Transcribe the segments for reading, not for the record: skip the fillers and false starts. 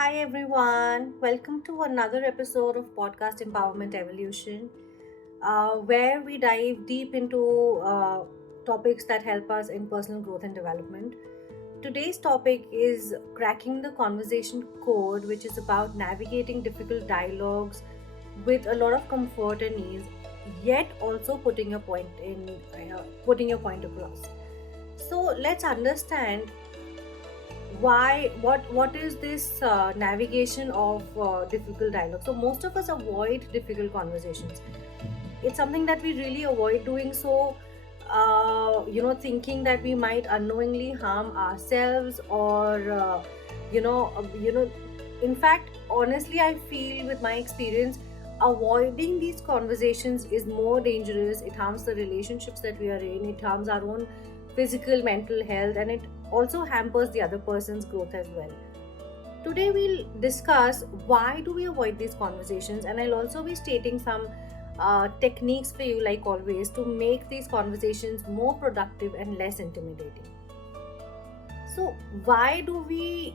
Hi everyone, welcome to another episode of Podcast Empowerment Evolution, where we dive deep into topics that help us in personal growth and development. Today's topic is cracking the conversation code, which is about navigating difficult dialogues with a lot of comfort and ease, yet also putting your point across. So let's understand what is this navigation of difficult dialogue. So most of us avoid difficult conversations. It's something that we really avoid doing, so thinking that we might unknowingly harm ourselves or in fact, honestly, I feel with my experience, avoiding these conversations is more dangerous. It harms the relationships that we are in, it harms our own physical, mental health, and it also hampers the other person's growth as well. Today we'll discuss why do we avoid these conversations, and I'll also be stating some techniques for you, like always, to make these conversations more productive and less intimidating. So, why do we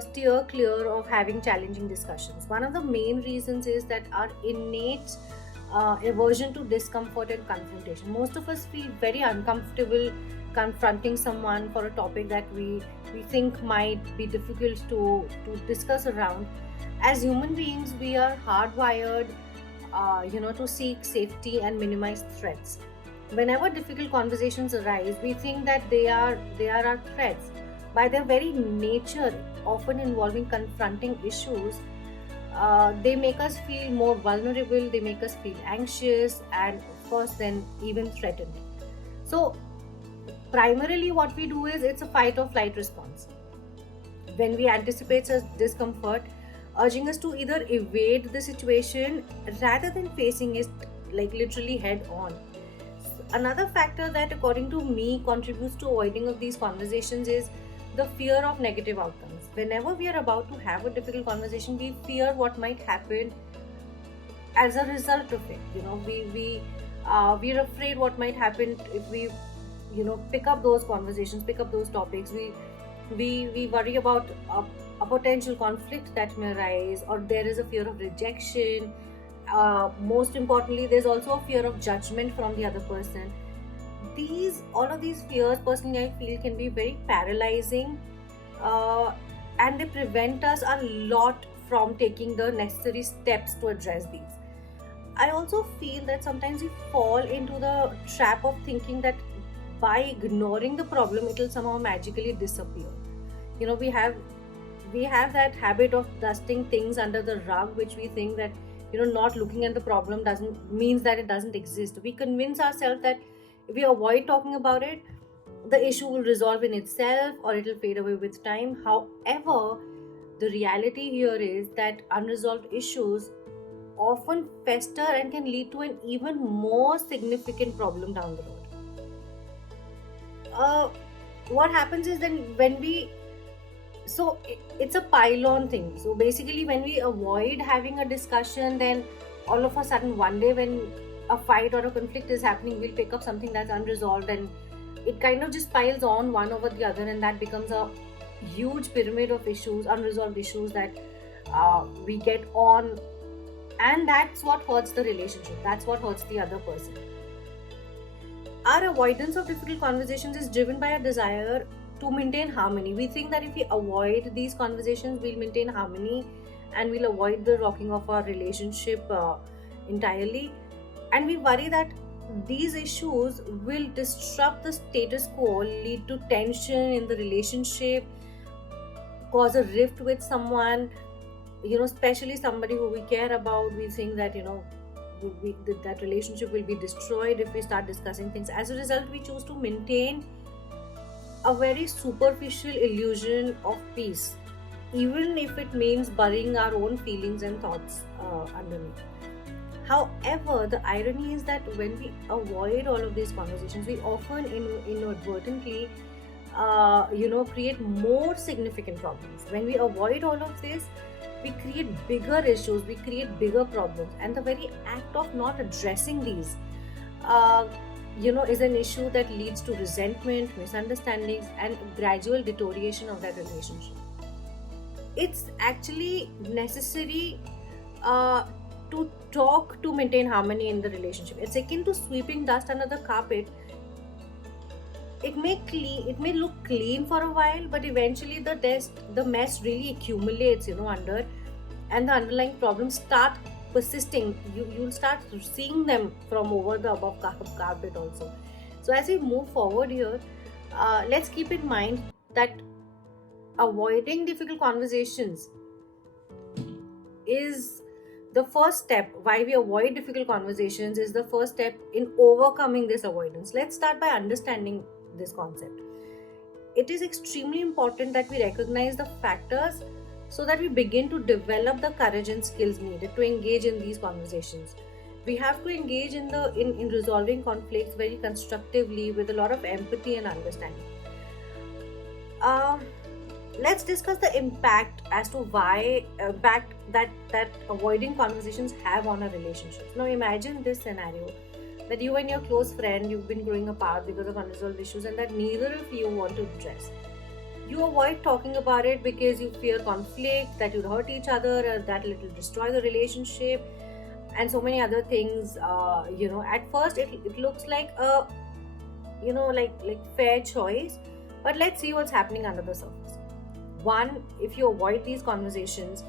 steer clear of having challenging discussions? One of the main reasons is that our innate aversion to discomfort and confrontation. Most of us feel very uncomfortable confronting someone for a topic that we think might be difficult to discuss around. As human beings, we are hardwired, to seek safety and minimize threats. Whenever difficult conversations arise, we think that they are our threats. By their very nature, often involving confronting issues, they make us feel more vulnerable, they make us feel anxious, and of course then even threatened. So primarily what we do is it's a fight or flight response. When we anticipate such discomfort, urging us to either evade the situation rather than facing it, like literally head on. Another factor that, according to me, contributes to avoiding of these conversations is the fear of negative outcomes. Whenever we are about to have a difficult conversation, we fear what might happen as a result of it. We're afraid what might happen if we pick up those conversations, pick up those topics. We worry about a potential conflict that may arise, or there is a fear of rejection. Most importantly, there's also a fear of judgment from the other person. All of these fears, personally, I feel, can be very paralyzing, and they prevent us a lot from taking the necessary steps to address these. I also feel that sometimes we fall into the trap of thinking that by ignoring the problem, it will somehow magically disappear. We have that habit of dusting things under the rug, which we think that not looking at the problem doesn't means that it doesn't exist. We convince ourselves that if we avoid talking about it, the issue will resolve in itself or it will fade away with time. However, the reality here is that unresolved issues often fester and can lead to an even more significant problem down the road. What happens is then when we so it's a pile-on thing. So basically, when we avoid having a discussion, then all of a sudden one day when a fight or a conflict is happening, we'll pick up something that's unresolved, and it kind of just piles on one over the other, and that becomes a huge pyramid of issues, unresolved issues that we get on, and that's what hurts the relationship, that's what hurts the other person. Our avoidance of difficult conversations is driven by a desire to maintain harmony. We think that if we avoid these conversations, we'll maintain harmony and we'll avoid the rocking of our relationship entirely. And we worry that these issues will disrupt the status quo, lead to tension in the relationship, cause a rift with someone, especially somebody who we care about. We think that, that relationship will be destroyed if we start discussing things. As a result, we choose to maintain a very superficial illusion of peace, even if it means burying our own feelings and thoughts underneath. However, the irony is that when we avoid all of these conversations, we often inadvertently create more significant problems. When we avoid all of this, we create bigger issues, we create bigger problems, and the very act of not addressing these is an issue that leads to resentment, misunderstandings, and gradual deterioration of that relationship. it's actually necessary uh, to talk to maintain harmony in the relationship. It's akin to sweeping dust under the carpet. It may look clean for a while, but eventually the mess really accumulates, under, and the underlying problems start persisting. You'll start seeing them from over the above carpet also. So as we move forward here, let's keep in mind that avoiding difficult conversations is the first step. Why we avoid difficult conversations is the first step in overcoming this avoidance. Let's start by understanding this concept. It is extremely important that we recognize the factors so that we begin to develop the courage and skills needed to engage in these conversations. We have to engage in resolving conflicts very constructively with a lot of empathy and understanding. Uh, let's discuss the impact as to why impact that avoiding conversations have on our relationships. Now imagine this scenario, that you and your close friend, you've been growing apart because of unresolved issues, and that neither of you want to address. You avoid talking about it because you fear conflict, that you'll hurt each other, or that it'll destroy the relationship, and so many other things. At first it looks like a fair choice, but let's see what's happening under the surface. One, if you avoid these conversations,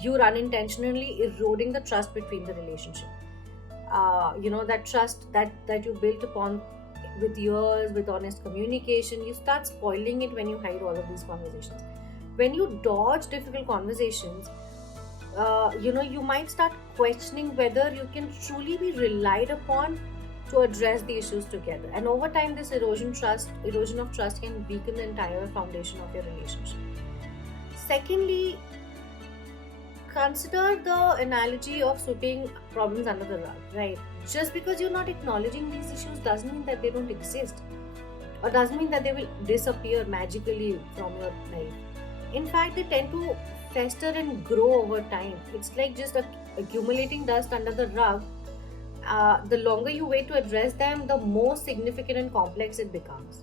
you're unintentionally eroding the trust between the relationship. That trust that you built upon with years, with honest communication, you start spoiling it when you hide all of these conversations. When you dodge difficult conversations, you might start questioning whether you can truly be relied upon to address the issues together. And over time, this erosion of trust can weaken the entire foundation of your relationship. Secondly, consider the analogy of sweeping problems under the rug, right? Just because you're not acknowledging these issues doesn't mean that they don't exist, or doesn't mean that they will disappear magically from your life. In fact, they tend to fester and grow over time. It's like just accumulating dust under the rug. The longer you wait to address them, the more significant and complex it becomes.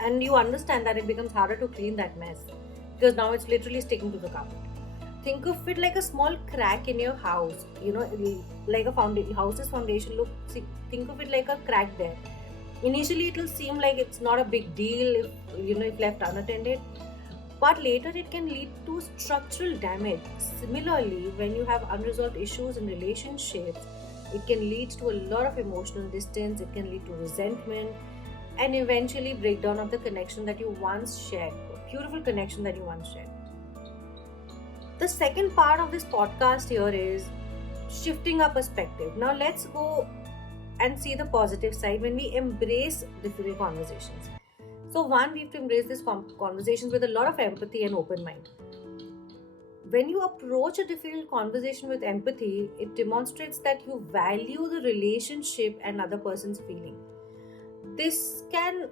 And you understand that it becomes harder to clean that mess because now it's literally sticking to the carpet. Think of it like a small crack in your house, like a house's foundation. Think of it like a crack there. Initially, it will seem like it's not a big deal if left unattended, but later it can lead to structural damage. Similarly, when you have unresolved issues in relationships, it can lead to a lot of emotional distance, it can lead to resentment, and eventually breakdown of the connection that you once shared, a beautiful connection that you once shared. The second part of this podcast here is shifting our perspective. Now let's go and see the positive side when we embrace difficult conversations. So one, we have to embrace these conversations with a lot of empathy and open mind. When you approach a difficult conversation with empathy, it demonstrates that you value the relationship and other person's feeling. This can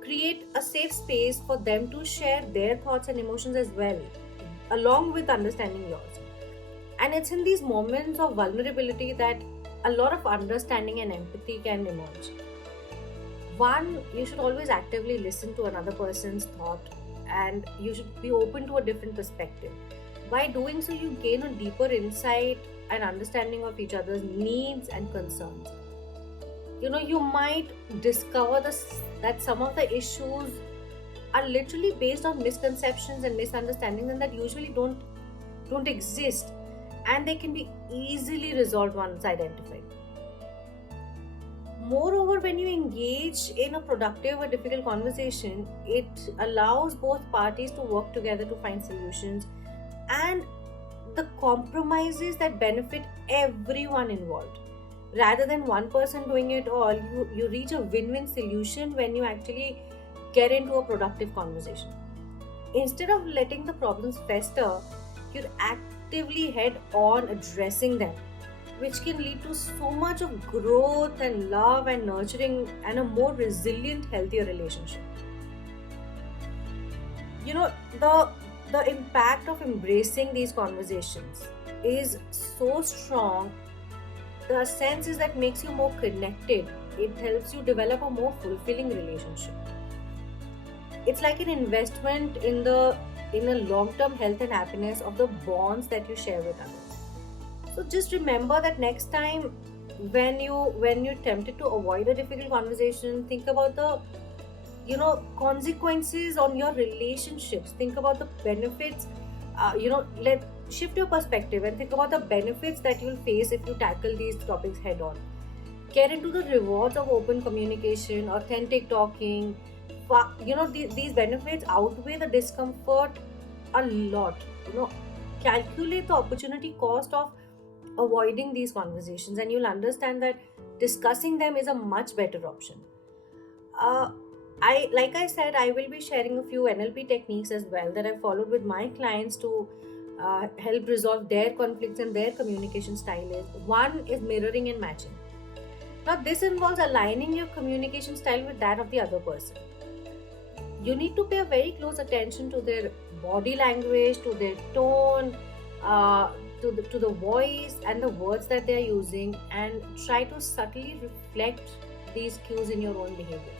create a safe space for them to share their thoughts and emotions as well, along with understanding yours. And it's in these moments of vulnerability that a lot of understanding and empathy can emerge. One, you should always actively listen to another person's thought, and you should be open to a different perspective. By doing so, you gain a deeper insight and understanding of each other's needs and concerns. You might discover that some of the issues are literally based on misconceptions and misunderstandings, and that usually don't exist, and they can be easily resolved once identified. Moreover, when you engage in a productive or difficult conversation, it allows both parties to work together to find solutions and the compromises that benefit everyone involved. Rather than one person doing it all, you reach a win-win solution when you actually get into a productive conversation. Instead of letting the problems fester, you actively head on addressing them, which can lead to so much of growth and love and nurturing and a more resilient, healthier relationship. The impact of embracing these conversations is so strong. The sense is that makes you more connected. It helps you develop a more fulfilling relationship. It's like an investment in the in a long-term health and happiness of the bonds that you share with others. So just remember that next time when you're tempted to avoid a difficult conversation, think about the consequences on your relationships. Think about the benefits. Let shift your perspective and think about the benefits that you'll face if you tackle these topics head on. Get into the rewards of open communication, authentic talking. These benefits outweigh the discomfort a lot. Calculate the opportunity cost of avoiding these conversations, and you'll understand that discussing them is a much better option. uh, like I said, I will be sharing a few NLP techniques as well that I followed with my clients to help resolve their conflicts and their communication style. Is one is mirroring and matching. Now, this involves aligning your communication style with that of the other person. You need to pay a very close attention to their body language, to their tone, uh, to the voice and the words that they are using, and try to subtly reflect these cues in your own behavior.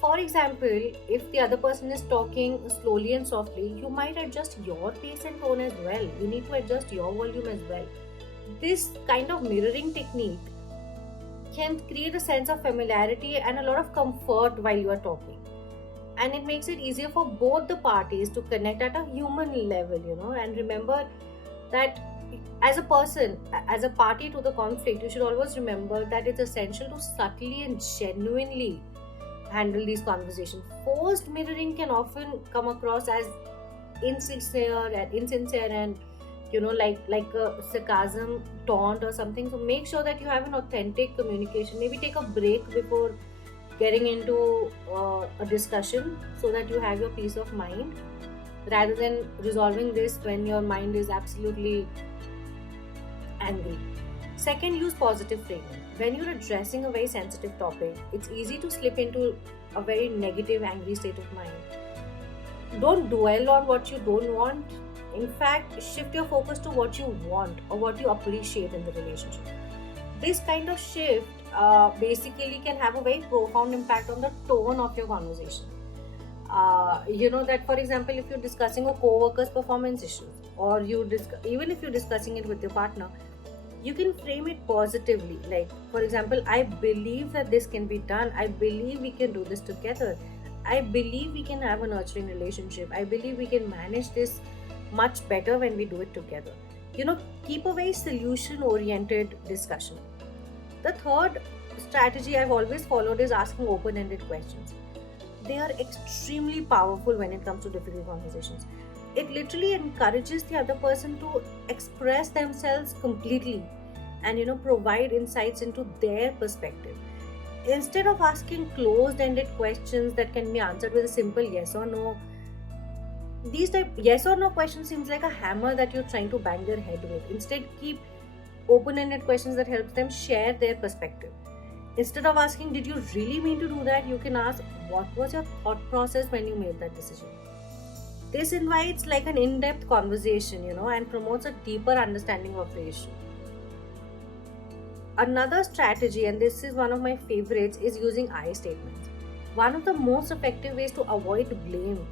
For example, if the other person is talking slowly and softly, you might adjust your pace and tone as well. You need to adjust your volume as well. This kind of mirroring technique can create a sense of familiarity and a lot of comfort while you are talking. And it makes it easier for both the parties to connect at a human level. And remember that as a person, as a party to the conflict, you should always remember that it's essential to subtly and genuinely handle these conversations. Forced mirroring can often come across as insincere and like a sarcasm, taunt, or something. So make sure that you have an authentic communication. Maybe take a break before getting into a discussion so that you have your peace of mind, rather than resolving this when your mind is absolutely angry. Second, use positive framing. When you're addressing a very sensitive topic, it's easy to slip into a very negative, angry state of mind. Don't dwell on what you don't want. In fact, shift your focus to what you want or what you appreciate in the relationship. This kind of shift basically can have a very profound impact on the tone of your conversation. That, for example, if you're discussing a co-worker's performance issue, or even if you're discussing it with your partner, you can frame it positively. Like, for example, I believe that this can be done. I believe we can do this together. I believe we can have a nurturing relationship. I believe we can manage this much better when we do it together. Keep a very solution oriented discussion. The third strategy I've always followed is asking open ended questions. They are extremely powerful when it comes to difficult conversations. It literally encourages the other person to express themselves completely and provide insights into their perspective. Instead of asking closed ended questions that can be answered with a simple yes or no, these type yes or no questions seems like a hammer that you're trying to bang their head with. Instead, keep open ended questions that helps them share their perspective. Instead of asking, did you really mean to do that, you can ask, what was your thought process when you made that decision? This invites like an in-depth conversation, and promotes a deeper understanding of the issue. Another strategy, and this is one of my favorites, is using I statements. One of the most effective ways to avoid blame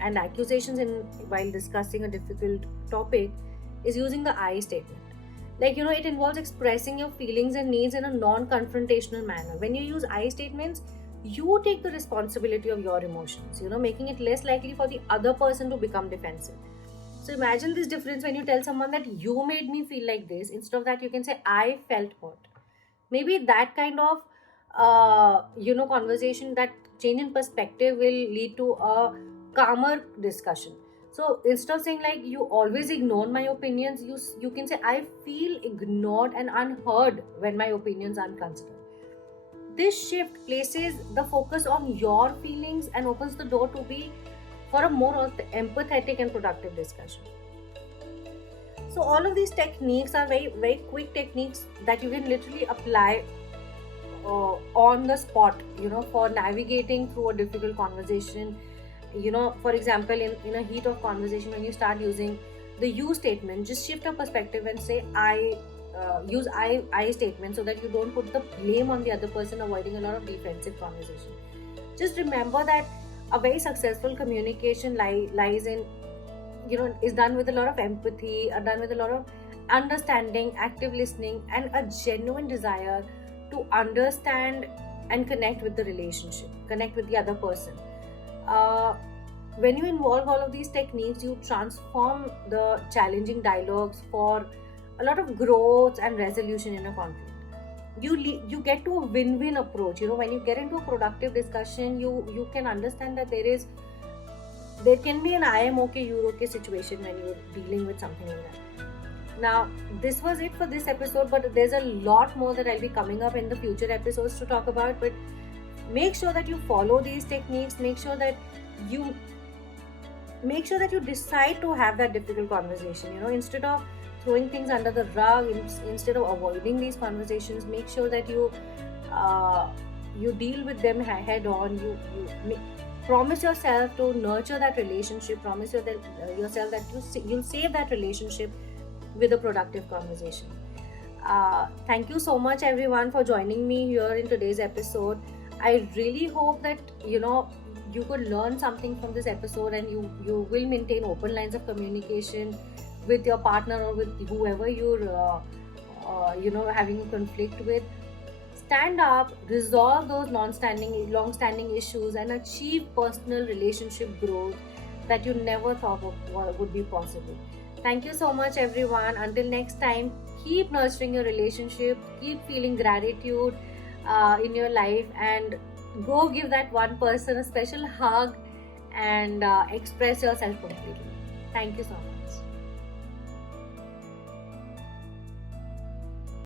and accusations while discussing a difficult topic is using the I statement. It involves expressing your feelings and needs in a non-confrontational manner. When you use I statements, you take the responsibility of your emotions, making it less likely for the other person to become defensive. So imagine this difference when you tell someone that you made me feel like this. Instead of that, you can say, I felt hurt. Maybe that kind of, conversation, that change in perspective will lead to a calmer discussion. So instead of saying like you always ignore my opinions, you can say I feel ignored and unheard when my opinions aren't considered. This shift places the focus on your feelings and opens the door to be for a more empathetic and productive discussion. So all of these techniques are very very quick techniques that you can literally apply on the spot, for navigating through a difficult conversation. For example, in a heat of conversation, when you start using the you statement, just shift your perspective and say use I statement, so that you don't put the blame on the other person, avoiding a lot of defensive conversation. Just remember that a very successful communication lies in is done with a lot of empathy, done with a lot of understanding, active listening, and a genuine desire to understand and connect with the relationship, connect with the other person. uh, when you involve all of these techniques, you transform the challenging dialogues for a lot of growth and resolution in a conflict. You get to a win-win approach. When you get into a productive discussion, you can understand that there can be an I am okay, you're okay situation when you're dealing with something like that. Now, this was it for this episode, but there's a lot more that I'll be coming up in the future episodes to talk about. But make sure that you follow these techniques. You make sure that you decide to have that difficult conversation. Instead of throwing things under the rug, instead of avoiding these conversations, make sure that you deal with them head on. Promise yourself to nurture that relationship. Promise yourself that you'll save that relationship with a productive conversation. Thank you so much, everyone, for joining me here in today's episode. I really hope that you could learn something from this episode, and you will maintain open lines of communication with your partner or with whoever you're having a conflict with. Stand up, resolve those long-standing issues, and achieve personal relationship growth that you never thought would be possible. Thank you so much, everyone. Until next time, keep nurturing your relationship, keep feeling gratitude in your life, and go give that one person a special hug and express yourself completely. Thank you so much.